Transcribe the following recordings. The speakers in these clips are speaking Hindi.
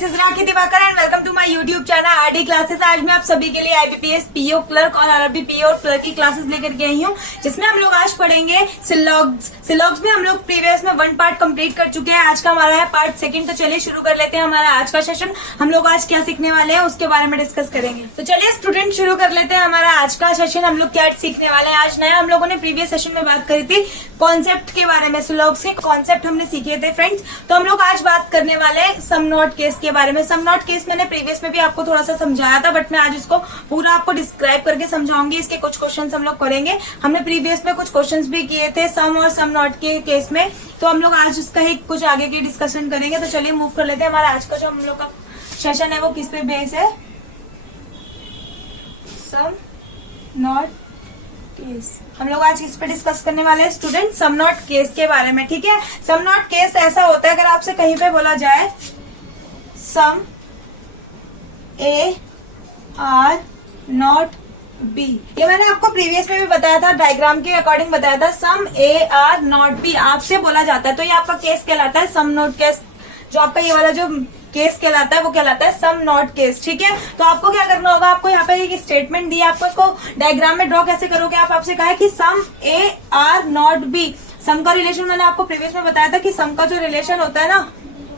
This is Rakhi Diwakar and welcome to my YouTube channel RD classes. आज मैं आप सभी के लिए आईबीपीएस पीओ क्लर्क और आरआरबी पीओ और क्लर्क की क्लासेस लेकर के आई हूँ, जिसमें हम लोग आज पढ़ेंगे सिलॉग्स में हम लोग प्रीवियस में 1 पार्ट कंप्लीट कर चुके हैं। आज का हमारा है पार्ट 2। तो चलिए शुरू कर लेते हैं हमारा आज का सेशन। हम लोग आज क्या सीखने वाले हैं उसके बारे में डिस्कस करेंगे। तो चलिए स्टूडेंट शुरू कर लेते हैं हमारा आज का सेशन। हम लोग क्या सीखने वाले हैं आज नया। हम लोगों ने प्रीवियस सेशन में बात करी थी कॉन्सेप्ट के बारे में, सिलॉग्स के कॉन्सेप्ट हमने सीखे थे फ्रेंड्स। तो हम लोग आज बात करने वाले हैं सम नॉट केस के बारे में। सम नॉट केस मैंने प्रीवियस में भी आपको थोड़ा सा समझाया था, बट मैं आज इसको पूरा आपको डिस्क्राइब करके समझाऊंगी। इसके कुछ क्वेश्चंस हम लोग करेंगे। हमने प्रीवियस में कुछ क्वेश्चंस भी किए थे सम और सम नॉट के केस में, तो हम लोग आज उसका ही कुछ आगे की डिस्कशन करेंगे। तो चलिए मूव कर लेते हैं। हमारा आज का जो हम लोग का सेशन है वो किस पे बेस है? Some not case. हम लोग आज इस पे डिस्कस करने वाले हैं स्टूडेंट सम नॉट केस के बारे में, ठीक है। सम नॉट केस ऐसा होता है, अगर आपसे कहीं पे बोला जाए सम ए आर नॉट बी, ये मैंने आपको प्रीवियस में भी बताया था, डायग्राम के अकॉर्डिंग बताया था। सम ए आर नॉट बी आपसे बोला जाता है तो ये आपका केस कहलाता है सम नॉट केस। जो आपका ये वाला जो केस कहलाता है वो कहलाता है सम नॉट केस, ठीक है। तो आपको क्या करना होगा, आपको यहाँ पे एक स्टेटमेंट दी है, आपको इसको डायग्राम में ड्रॉ कैसे करोगे आप। आपसे कहा है कि सम ए आर नॉट बी। सम का रिलेशन मैंने आपको प्रीवियस में बताया था कि सम का जो रिलेशन होता है ना,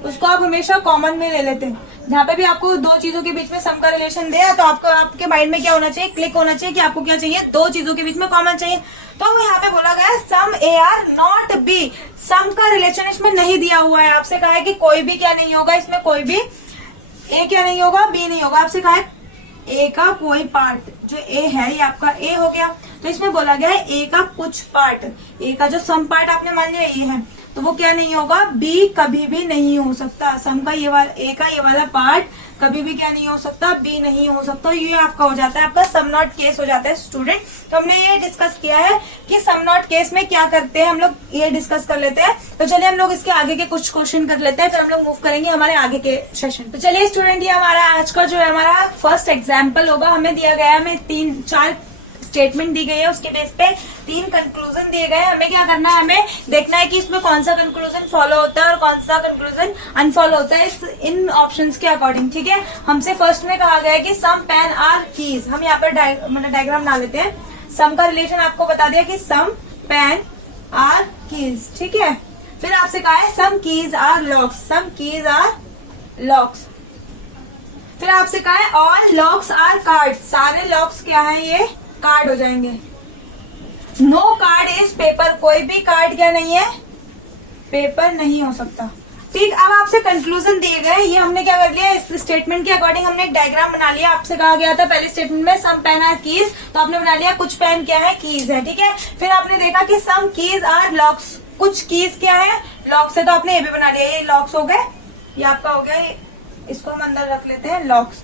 उसको आप हमेशा कॉमन में ले लेते हैं। जहाँ पे भी आपको दो चीजों के बीच में सम का रिलेशन दे तो आपको आपके माइंड में क्या होना चाहिए, क्लिक होना चाहिए कि आपको क्या चाहिए, दो चीजों के बीच में कॉमन चाहिए। तो यहाँ पे बोला गया है some A are not be. सम का रिलेशन इसमें नहीं दिया हुआ है। आपसे कहा है कि कोई भी क्या नहीं होगा, इसमें कोई भी ए क्या नहीं होगा, बी नहीं होगा। आपसे कहा है ए का कोई पार्ट, जो ए है ये आपका ए हो गया, तो इसमें बोला गया है ए का कुछ पार्ट। ए का जो सम पार्ट आपने मान लिया ए है, तो वो क्या नहीं होगा, बी कभी भी नहीं हो सकता। सम का ये वाला ए का ये वाला पार्ट कभी भी क्या नहीं हो सकता, बी नहीं हो सकता। ये आपका हो जाता है, आपका सम नॉट केस हो जाता है स्टूडेंट। तो हमने ये डिस्कस किया है कि सम नॉट केस में क्या करते हैं हम लोग, ये डिस्कस कर लेते हैं। तो चलिए हम लोग इसके आगे के कुछ क्वेश्चन कर लेते हैं, फिर हम लोग मूव करेंगे हमारे आगे के सेशन। तो चलिए स्टूडेंट, ये हमारा आज का जो है हमारा फर्स्ट एग्जाम्पल होगा। हमें दिया गया है, हमें 3-4 स्टेटमेंट दी गई है, उसके बेस पे 3 कंक्लूजन दिए गए। हमें क्या करना है, हमें देखना है कि इसमें कौन सा कंक्लूजन फॉलो होता है और कौन सा कंक्लूजन अनफॉलो होता है इन ऑप्शंस के अकॉर्डिंग, ठीक है। हमसे फर्स्ट में कहा गया है कि सम पेन आर कीज। हम यहाँ पर डायग्राम बना लेते हैं। सम का रिलेशन आपको बता दिया कि सम पेन आर कीज, ठीक है। फिर आपसे कहा है some keys are locks. Some keys are locks. फिर आपसे कहा है ऑल लॉक्स आर कार्ड। सारे लॉक्स क्या है, ये कार्ड हो जाएंगे। No card is paper. कोई भी कार्ड क्या नहीं है, पेपर नहीं हो सकता, ठीक। अब आपसे कंक्लूजन दिए गए, ये हमने क्या कर लिया, इस स्टेटमेंट के अकॉर्डिंग हमने एक डायग्राम बना लिया। आपसे कहा गया था पहले स्टेटमेंट में सम पेन आर कीज, तो आपने बना लिया कुछ पेन क्या है, कीज है, ठीक है। फिर आपने देखा कि सम कीज आर लॉक्स। कुछ कीज क्या है, लॉक्स है, तो आपने ये भी बना लिया, ये लॉक्स हो गए, ये आपका हो गया, इसको हम अंदर रख लेते हैं लॉक्स,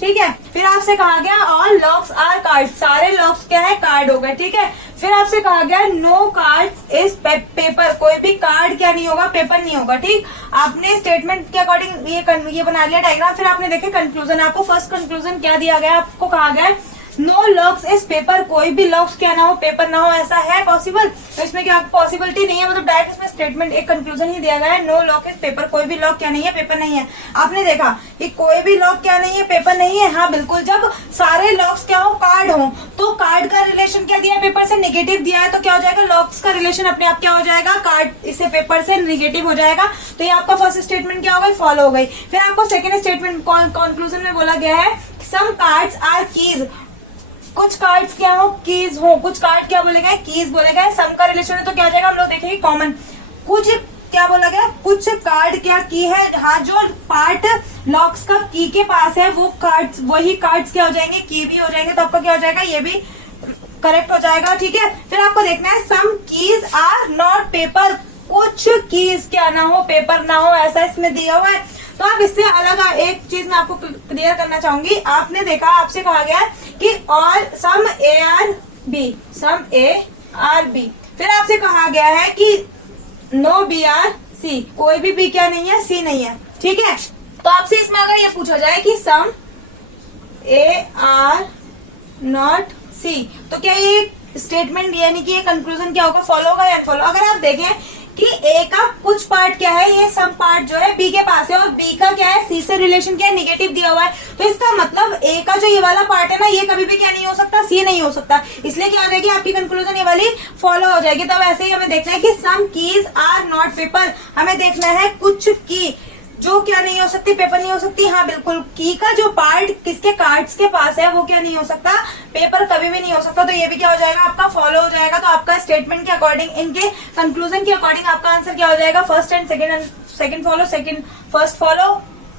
ठीक है। फिर आपसे कहा गया ऑल लॉक्स आर कार्ड। सारे लॉक्स क्या है, कार्ड हो गए, ठीक है। फिर आपसे कहा गया नो कार्ड इज पेपर। कोई भी कार्ड क्या नहीं होगा, पेपर नहीं होगा, ठीक। आपने स्टेटमेंट के अकॉर्डिंग ये बना लिया डायग्राम। फिर आपने देखे कंक्लूजन। आपको फर्स्ट कंक्लूजन क्या दिया गया, आपको कहा गया नो लॉक्स इज पेपर। कोई भी लॉक्स क्या ना हो, पेपर ना हो, ऐसा है पॉसिबल? तो इसमें क्या पॉसिबिलिटी नहीं है, मतलब डायरेक्ट इसमें स्टेटमेंट एक कंक्लूजन ही दिया गया है, नो लॉक इज पेपर। कोई भी लॉक क्या नहीं है, पेपर नहीं है। आपने देखा कि कोई भी लॉक क्या नहीं है, पेपर नहीं है। हाँ बिल्कुल, जब सारे लॉक्स क्या हो, कार्ड हो, तो कार्ड का रिलेशन क्या दिया है, पेपर से नेगेटिव दिया है, तो क्या हो जाएगा, लॉक्स का रिलेशन अपने आप क्या हो जाएगा, कार्ड इसे पेपर से नेगेटिव हो जाएगा। तो ये आपका फर्स्ट स्टेटमेंट क्या हो गई, फॉलो हो गई। फिर आपको सेकेंड स्टेटमेंट कंक्लूजन में बोला गया है सम कार्ड्स आर कीज। कुछ कार्ड्स क्या हो, कीज हो। कुछ कार्ड क्या बोले गए, कीज बोले गए। सम का रिलेशन है तो क्या हो जाएगा, हम लोग देखेंगे कॉमन। कुछ क्या बोला गया, कुछ कार्ड क्या की है, हाँ जो पार्ट लॉक्स का की के पास है वो कार्ड्स, वही कार्ड्स क्या हो जाएंगे, की भी हो जाएंगे। तो आपका क्या हो जाएगा, ये भी करेक्ट हो जाएगा, ठीक है। फिर आपको देखना है some keys are not paper. कुछ कीज क्या ना हो, पेपर ना हो, ऐसा इसमें दिया हुआ है। तो आप इससे अलग एक चीज मैं आपको क्लियर करना चाहूंगी। आपने देखा, आपसे कहा गया कि all some A are B, some A are B. फिर आपसे कहा गया है कि नो बी आर सी। कोई भी बी क्या नहीं है, सी नहीं है, ठीक है। तो आपसे इसमें अगर ये पूछा जाए कि सम ए आर नॉट सी, तो क्या ये स्टेटमेंट यानी कि ये कंक्लूजन क्या होगा, फॉलो होगा या अनफॉलो? अगर आप देखें कि ए का कुछ पार्ट क्या है, ये सम पार्ट जो है बी के पास है, और बी का क्या है, सी से रिलेशन क्या है, निगेटिव दिया हुआ है। तो इसका मतलब ए का जो ये वाला पार्ट है ना, ये कभी भी क्या नहीं हो सकता, सी नहीं हो सकता। इसलिए क्या हो जाएगी आपकी कंक्लूजन ये वाली फॉलो हो जाएगी। तब ऐसे ही हमें देखना है कि some keys are not paper, हमें देखना है कुछ की जो क्या नहीं हो सकती, पेपर नहीं हो सकती। हाँ बिल्कुल, की का जो पार्ट किसके कार्ड्स के पास है वो क्या नहीं हो सकता, पेपर कभी भी नहीं हो सकता। तो ये भी क्या हो जाएगा आपका फॉलो हो जाएगा। तो आपका स्टेटमेंट के अकॉर्डिंग, इनके कंक्लूजन के अकॉर्डिंग आपका आंसर क्या हो जाएगा, first and second follow, first follow,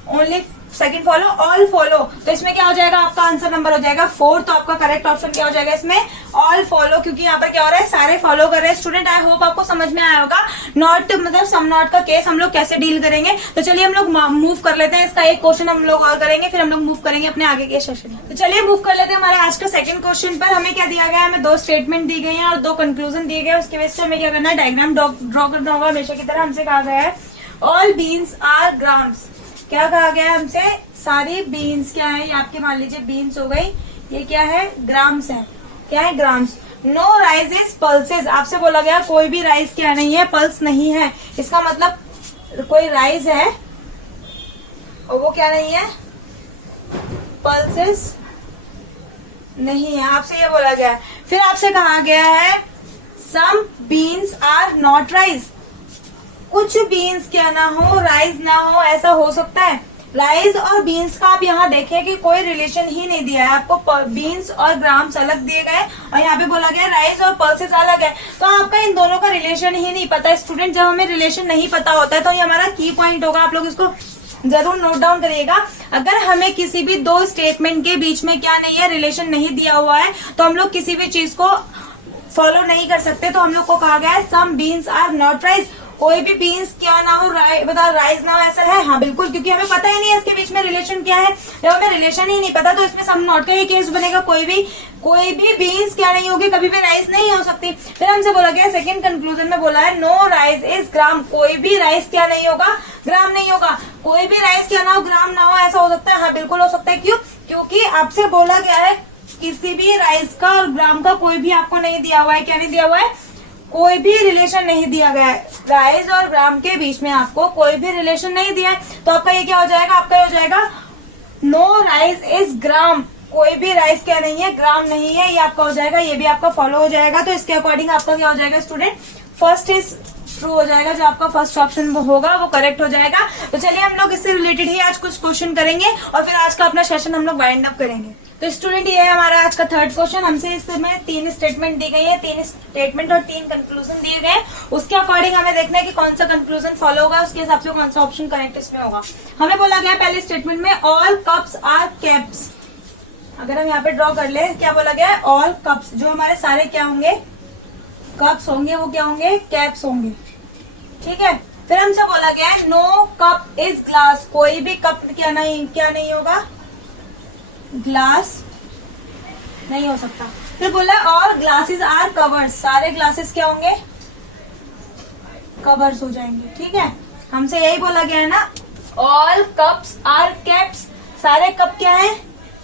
only second follow, all follow. तो इसमें क्या हो जाएगा आपका आंसर नंबर हो जाएगा 4। तो आपका करेक्ट ऑप्शन क्या हो जाएगा इसमें, ऑल फॉलो, क्योंकि यहाँ पर क्या हो रहा है, सारे फॉलो कर रहे हैं। स्टूडेंट आई होप आपको समझ में आया होगा नॉट मतलब सम नॉट का केस हम लोग कैसे डील करेंगे। तो चलिए हम लोग मूव कर लेते हैं, इसका एक क्वेश्चन हम लोग और करेंगे, फिर हम लोग मूव करेंगे अपने आगे के सेशन में। तो चलिए मूव कर लेते हैं हमारे आज का सेकंड क्वेश्चन पर। हमें क्या दिया गया है, हमें 2 स्टेटमेंट दी गई है और 2 कंक्लूजन दिए गए। उसके बेस पे हमें क्या करना है, डायग्राम ड्रॉ करना होगा। हमेशा की तरह हमसे कहा गया है ऑल बीन्स आर ग्राउंड्स, क्या कहा गया है हमसे, सारी बीन्स क्या है, ये आपके मान लीजिए बीन्स हो गई, ये क्या है, ग्राम्स है, क्या है, grams. No rice is pulses, आपसे बोला गया कोई भी राइज क्या नहीं है, पल्स नहीं है। इसका मतलब कोई राइज है और वो क्या नहीं है, पल्सेस नहीं है, आपसे ये बोला गया है। फिर आपसे कहा गया है सम बीन्स आर नॉट राइज, कुछ बीन्स क्या ना हो, राइज ना हो, ऐसा हो सकता है। राइस और बीन्स का आप यहाँ देखें कि कोई रिलेशन ही नहीं दिया है आपको, बीन्स और ग्राम्स अलग दिए गए और यहाँ पे बोला गया राइस और पल्सेस अलग है। तो आपका इन दोनों का रिलेशन ही नहीं पता। स्टूडेंट जब हमें रिलेशन नहीं पता होता है तो ये हमारा की पॉइंट होगा, आप लोग इसको जरूर नोट डाउन करिएगा। अगर हमें किसी भी 2 स्टेटमेंट के बीच में क्या नहीं है, रिलेशन नहीं दिया हुआ है, तो हम लोग किसी भी चीज को फॉलो नहीं कर सकते। तो हम लोग को कहा गया है सम बीन्स आर नॉट राइस, कोई भी बीन्स क्या ना हो, राइज ना हो, ऐसा है। हाँ बिल्कुल, क्योंकि हमें पता ही नहीं है इसके बीच में रिलेशन क्या है। जब हमें रिलेशन ही नहीं पता तो इसमें सम नॉट का ही केस बनेगा, कोई भी बीन्स क्या नहीं होगी, कभी भी राइस नहीं हो सकती। फिर हमसे बोला गया सेकंड कंक्लूजन में बोला है नो राइस इज ग्राम, कोई भी राइस क्या नहीं होगा, ग्राम नहीं होगा। कोई भी राइस क्या ना हो, ग्राम ना हो, ऐसा हो सकता है। हाँ बिल्कुल हो सकता है। क्यों, क्योंकि आपसे बोला गया है किसी भी राइस का और ग्राम का कोई भी आपको नहीं दिया हुआ है, क्या नहीं दिया हुआ है, कोई भी रिलेशन नहीं दिया गया है। राइस और ग्राम के बीच में आपको कोई भी रिलेशन नहीं दिया है। तो आपका ये क्या हो जाएगा, आपका हो जाएगा नो राइस इज ग्राम, कोई भी राइस क्या नहीं है, ग्राम नहीं है, ये आपका हो जाएगा। ये भी आपका फॉलो हो जाएगा। तो इसके अकॉर्डिंग आपका क्या हो जाएगा स्टूडेंट, फर्स्ट इज ट्रू हो जाएगा, जो आपका फर्स्ट ऑप्शन होगा वो करेक्ट हो जाएगा। तो चलिए हम लोग इससे रिलेटेड ही आज कुछ क्वेश्चन करेंगे और फिर आज का अपना सेशन हम लोग वाइंड अप करेंगे। तो स्टूडेंट ये है हमारा आज का थर्ड क्वेश्चन। हमसे इसमें 3 स्टेटमेंट दी गई है, 3 स्टेटमेंट और 3 कंक्लूजन दिए गए। उसके अकॉर्डिंग हमें देखना है कि कौन सा कंक्लूजन फॉलो होगा, उसके हिसाब से कौन सा ऑप्शन करेक्ट इसमें होगा। हमें बोला गया पहले स्टेटमेंट में ऑल कप्स आर कैप्स। अगर हम यहाँ पे ड्रॉ कर ले, क्या बोला गया है, ऑल कप्स, जो हमारे सारे क्या होंगे, कप्स होंगे, वो क्या होंगे, कैप्स होंगे। ठीक है। फिर हमसे बोला गया है नो कप इज ग्लास, कोई भी कप क्या नहीं होगा, ग्लास नहीं हो सकता। फिर बोला और ग्लासेस आर कवर्स, सारे ग्लासेस क्या होंगे, कवर्स हो जाएंगे। ठीक है, हमसे यही बोला गया है ना, ऑल कप्स आर कैप्स, सारे कप क्या है,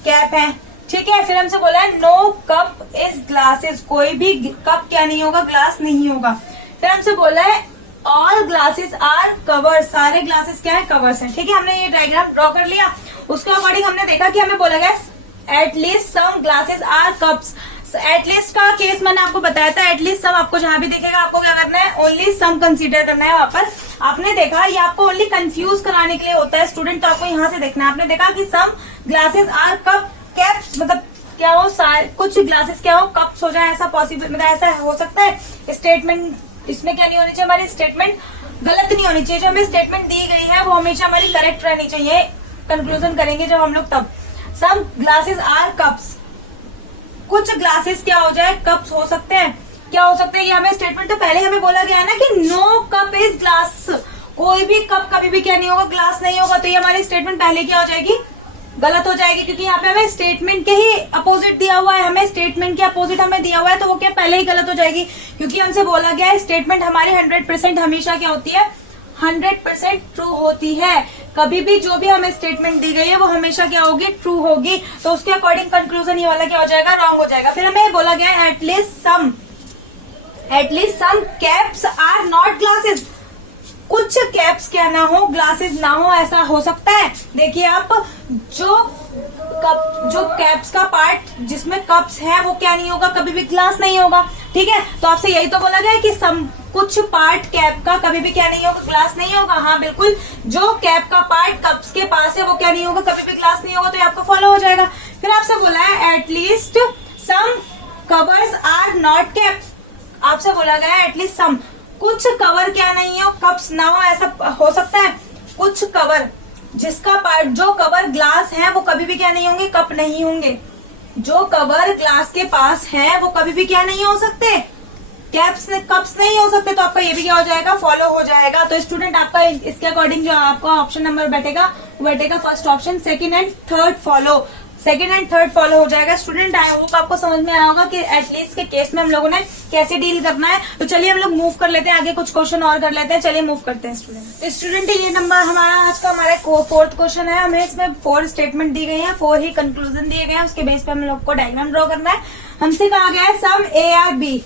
कैप है। ठीक है। फिर हमसे बोला है नो कप इज ग्लासेस, कोई भी कप क्या नहीं होगा, ग्लास नहीं होगा। फिर हमसे बोला है ऑल ग्लासेस आर कवर्स, सारे ग्लासेस क्या है, कवर्स हैं। ठीक है, हमने ये डायग्राम ड्रॉ कर लिया। उसके अकॉर्डिंग हमने देखा कि हमें बोला गया at least some glasses are cups. At least का केस मैंने आपको बताया था, एटलीस्ट सम आपको जहां भी दिखेगा आपको क्या करना है, ओनली सम कंसीडर करना है। वहां पर आपने देखा ये आपको ओनली कंफ्यूज कराने के लिए होता है स्टूडेंट, तो आपको यहाँ से देखना है। आपने देखा कि some glasses are cup caps, मतलब क्या हो, कुछ ग्लासेस क्या हो, कप्स हो जाए, ऐसा पॉसिबल, मतलब ऐसा हो सकता है। स्टेटमेंट इसमें क्या नहीं होनी चाहिए, हमारी स्टेटमेंट गलत नहीं होनी चाहिए। जो हमें स्टेटमेंट दी गई है वो हमेशा हमारी करेक्ट रहनी चाहिए। कंक्लूजन करेंगे जब हम लोग तब। सम ग्लासेस आर कप्स, कुछ ग्लासेस क्या हो जाए, कप्स हो सकते हैं। क्या हो सकते हैं, ये हमें स्टेटमेंट तो पहले हमें बोला गया है ना कि नो कप इज ग्लास, कोई भी कप कभी भी क्या नहीं होगा, ग्लास नहीं होगा। तो ये हमारी स्टेटमेंट पहले क्या हो जाएगी, गलत हो जाएगी, क्योंकि यहाँ पे हमें स्टेटमेंट के ही अपोजिट दिया हुआ है, हमें स्टेटमेंट के अपोजिट हमें दिया हुआ है, तो वो क्या पहले ही गलत हो जाएगी। क्योंकि हमसे बोला गया है स्टेटमेंट हमारी 100% हमेशा क्या होती है, 100% ट्रू होती है। कभी भी जो भी हमें स्टेटमेंट दी गई है वो हमेशा क्या होगी, ट्रू होगी। तो उसके अकॉर्डिंग कंक्लूजन ये वाला क्या हो जाएगा, रॉन्ग हो जाएगा। फिर हमें बोला गया है at least some at least some caps are not glasses, कुछ कैप्स क्या ना हो, ग्लासेस ना हो, ऐसा हो सकता है। देखिए आप, जो कैप्स का पार्ट जिसमें कप्स है वो क्या नहीं होगा, कभी भी ग्लास नहीं होगा। ठीक है, तो आपसे यही तो बोला गया कि कुछ पार्ट कैप का कभी भी क्या नहीं होगा, ग्लास नहीं होगा। हाँ बिल्कुल, जो कैप का पार्ट कप्स के पास है वो क्या नहीं होगा, कभी भी ग्लास नहीं होगा, तो ये आपको फॉलो हो जाएगा। फिर आपसे बोला है at least some covers are not cap, आपसे बोला गया है एटलीस्ट सम, कुछ कवर क्या नहीं हो, कप्स ना हो, ऐसा हो सकता है। कुछ कवर जिसका पार्ट, जो कवर ग्लास है वो कभी भी क्या नहीं होंगे, कप नहीं होंगे। जो कवर ग्लास के पास है वो कभी भी क्या नहीं हो सकते, कप्स नहीं हो सकते। तो आपका ये भी क्या हो जाएगा, फॉलो हो जाएगा। तो स्टूडेंट आपका इसके अकॉर्डिंग जो आपका ऑप्शन नंबर बैठेगा वो बैठेगा first option, second and third follow, second and third follow हो जाएगा। स्टूडेंट आई होप आपको समझ में आया होगा कि एटलीस्ट के केस में हम लोगों ने कैसे डील करना है। तो चलिए हम लोग मूव कर लेते हैं आगे, कुछ क्वेश्चन और कर लेते हैं। चलिए मूव करते हैं स्टूडेंट ये नंबर हमारा आज का हमारा फोर्थ क्वेश्चन है। हमें इसमें 4 स्टेटमेंट दी गई है, 4 ही कंक्लूजन दिए गए हैं, उसके बेस पे हम लोग को डायग्राम ड्रॉ करना है। हमसे कहा गया है सम ए आर बी,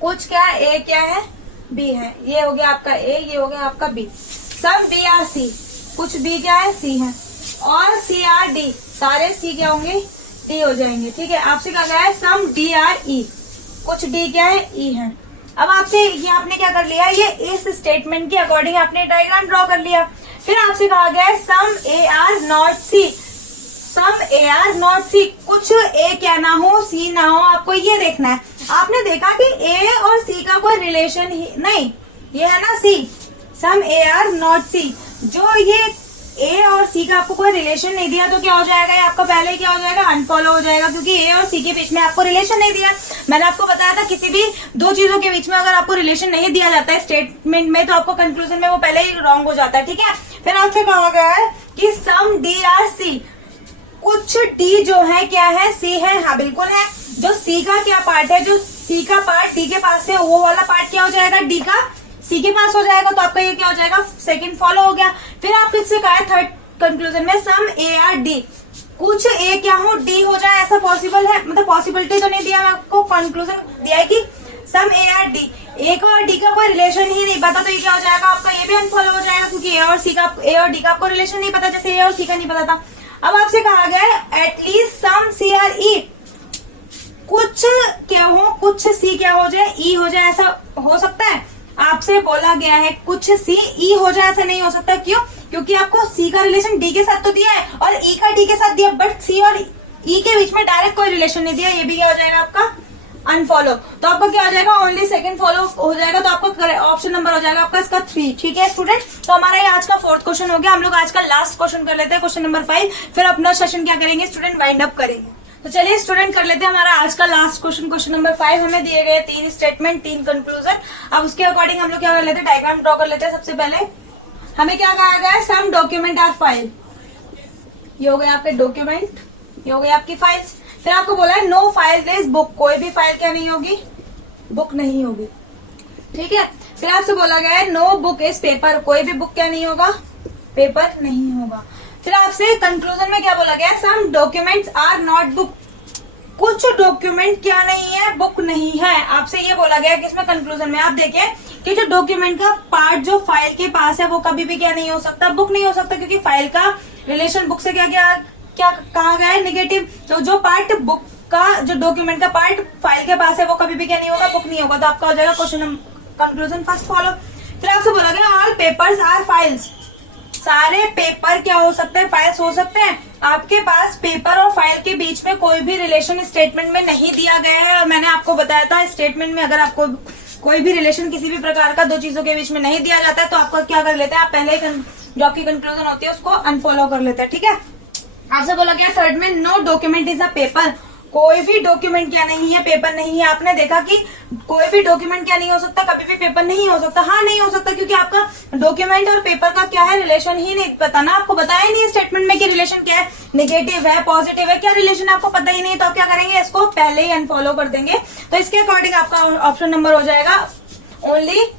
कुछ क्या ए क्या है, बी है, ये हो गया आपका ए, ये हो गया आपका बी। सम डी आर सी, कुछ बी क्या है, सी है, और सी आर डी, सारे सी क्या होंगे, डी हो जाएंगे। ठीक है, आपसे कहा गया है सम डी आर ई, कुछ डी क्या है, ई है। अब आपसे ये आपने क्या कर लिया, ये इस स्टेटमेंट के अकॉर्डिंग आपने डायग्राम ड्रॉ कर लिया। फिर आपसे कहा गया है some A are not C, some A are not C, कुछ ए क्या ना हो, सी ना हो, आपको ये देखना है। आपने देखा कि ए और सी का कोई रिलेशन ही नहीं, ये है ना सी, सम ए आर नॉट सी, जो ये ए और सी का आपको कोई रिलेशन नहीं दिया तो क्या हो जाएगा, ये आपका पहले क्या हो जाएगा, अनफॉलो हो जाएगा, क्योंकि ए और सी के बीच में आपको रिलेशन नहीं दिया। मैंने आपको बताया था किसी भी दो चीजों के बीच में अगर आपको रिलेशन नहीं दिया जाता है स्टेटमेंट में, तो आपको कंक्लूजन में वो पहले ही रॉन्ग हो जाता है। ठीक है, फिर आपसे कहा गया है कि सम डी आर सी, कुछ डी जो है क्या है, सी है। हाँ बिल्कुल है, जो सी का क्या पार्ट है, जो सी का पार्ट डी के पास है, वो वाला पार्ट क्या हो जाएगा, डी का सी के पास हो जाएगा। तो आपका ये क्या हो जाएगा, सेकंड फॉलो हो गया। फिर आपको इससे कहा है थर्ड कंक्लूजन में सम ए आर डी, कुछ ए क्या हो, डी हो जाए, ऐसा पॉसिबल है, मतलब पॉसिबिलिटी तो नहीं दिया, मैं आपको कंक्लूजन दिया है कि सम ए आर डी, ए का और डी का कोई रिलेशन ही नहीं पता, तो ये क्या हो जाएगा आपका, ये भी अनफॉलो हो जाएगा, क्योंकि ए और डी का आपको रिलेशन नहीं पता, जैसे ए और सी का नहीं पता था। अब आपसे कहा गया है एटलीस्ट सम सी आर ई, कुछ क्या हो, कुछ सी क्या हो जाए, ई हो जाए, ऐसा हो सकता है। आपसे बोला गया है कुछ सी ई हो जाए, ऐसा नहीं हो सकता। क्यों, क्योंकि आपको सी का रिलेशन डी के साथ तो दिया है और ई का डी के साथ दिया, बट सी और ई के बीच में डायरेक्ट कोई रिलेशन नहीं दिया, ये भी क्या हो जाएगा आपका अनफॉलो। तो आपका क्या हो जाएगा, ओनली सेकंड फॉलो हो जाएगा। तो आपका ऑप्शन नंबर हो जाएगा आपका इसका 3। ठीक है स्टूडेंट, तो हमारा ये आज का 4th क्वेश्चन हो गया। हम लोग आज का लास्ट क्वेश्चन कर लेते हैं, क्वेश्चन नंबर 5, फिर अपना सेशन क्या करेंगे स्टूडेंट, वाइंड अप करेंगे। तो चलिए स्टूडेंट कर लेते हैं हमारा आज का लास्ट क्वेश्चन, क्वेश्चन नंबर 5। हमें दिए गए 3 स्टेटमेंट, 3 कंक्लूजन। अब उसके अकॉर्डिंग हम लोग क्या कर लेते हैं, डायग्राम ड्रॉ कर लेते हैं। सबसे पहले हमें क्या कहा गया है, सम डॉक्यूमेंट आर फाइल, ये हो गए आपके डॉक्यूमेंट, ये हो गई आपकी फाइल्स। फिर आपको बोला है नो फाइल इज बुक, कोई भी फाइल क्या नहीं होगी, बुक नहीं होगी। ठीक है, फिर आपसे बोला गया है नो बुक इज पेपर, कोई भी बुक क्या नहीं होगा, पेपर नहीं होगा। फिर आपसे कंक्लूजन में क्या बोला गया, some documents are not book, कुछ डॉक्यूमेंट क्या नहीं है, बुक नहीं है। आपसे ये बोला गया कि इसमें कंक्लूजन में आप देखें कि जो डॉक्यूमेंट का पार्ट जो फाइल के पास है वो कभी भी क्या नहीं हो सकता, बुक नहीं हो सकता, क्योंकि फाइल का रिलेशन बुक से क्या क्या कहा गया है, नेगेटिव। तो जो पार्ट बुक का, जो डॉक्यूमेंट का पार्ट फाइल के पास है वो कभी भी क्या नहीं होगा, बुक नहीं होगा। तो आपका हो जाएगा क्वेश्चन कंक्लूजन फर्स्ट फॉलो। फिर आपसे बोला गया ऑल पेपर्स आर फाइल्स, सारे पेपर क्या हो सकते हैं, फाइल्स हो सकते हैं। आपके पास पेपर और फाइल के बीच में कोई भी रिलेशन स्टेटमेंट में नहीं दिया गया है, और मैंने आपको बताया था स्टेटमेंट में अगर आपको कोई भी रिलेशन किसी भी प्रकार का दो चीजों के बीच में नहीं दिया जाता है तो आपको क्या कर लेते हैं, आप पहले जो आपकी कंक्लूजन होती है उसको अनफॉलो कर लेते हैं। ठीक है, आपसे बोला गया थर्ड में no document is a paper, कोई भी डॉक्यूमेंट क्या नहीं है, पेपर नहीं है। आपने देखा कि कोई भी डॉक्यूमेंट क्या नहीं हो सकता, कभी भी पेपर नहीं हो सकता। हाँ नहीं हो सकता, क्योंकि आपका डॉक्यूमेंट और पेपर का क्या है, रिलेशन ही नहीं पता ना, आपको बताया ही नहीं स्टेटमेंट में कि रिलेशन क्या है, नेगेटिव है, पॉजिटिव है, क्या रिलेशन आपको पता ही नहीं। तो आप क्या करेंगे, इसको पहले ही अनफॉलो कर देंगे। तो इसके अकॉर्डिंग आपका ऑप्शन नंबर हो जाएगा ओनली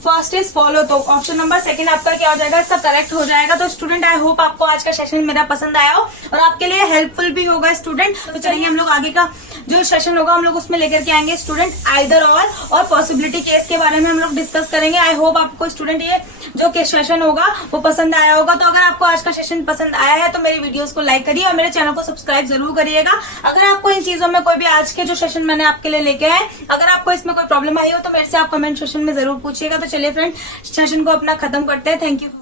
फर्स्ट इज फॉलो, तो ऑप्शन नंबर सेकंड आपका क्या हो जाएगा, इसका करेक्ट हो जाएगा। तो स्टूडेंट आई होप आपको आज का सेशन मेरा पसंद आया हो और आपके लिए हेल्पफुल भी होगा स्टूडेंट। तो चलेंगे हम लोग आगे का जो सेशन होगा हम लोग उसमें लेकर के आएंगे स्टूडेंट आइदर और पॉसिबिलिटी केस के बारे में हम लोग डिस्कस करेंगे। आई होप आपको स्टूडेंट ये जो सेशन होगा वो पसंद आया होगा। तो अगर आपको आज का सेशन पसंद आया है तो मेरी वीडियोस को लाइक करिए और मेरे चैनल को सब्सक्राइब जरूर करिएगा। अगर आपको इन चीजों में कोई भी आज के जो सेशन मैंने आपके लिए लेके आए अगर आपको इसमें कोई प्रॉब्लम आई हो तो मेरे से आप कमेंट सेक्शन में जरूर पूछिएगा। तो चलिए फ्रेंड सेशन को अपना खत्म करते हैं। Thank you.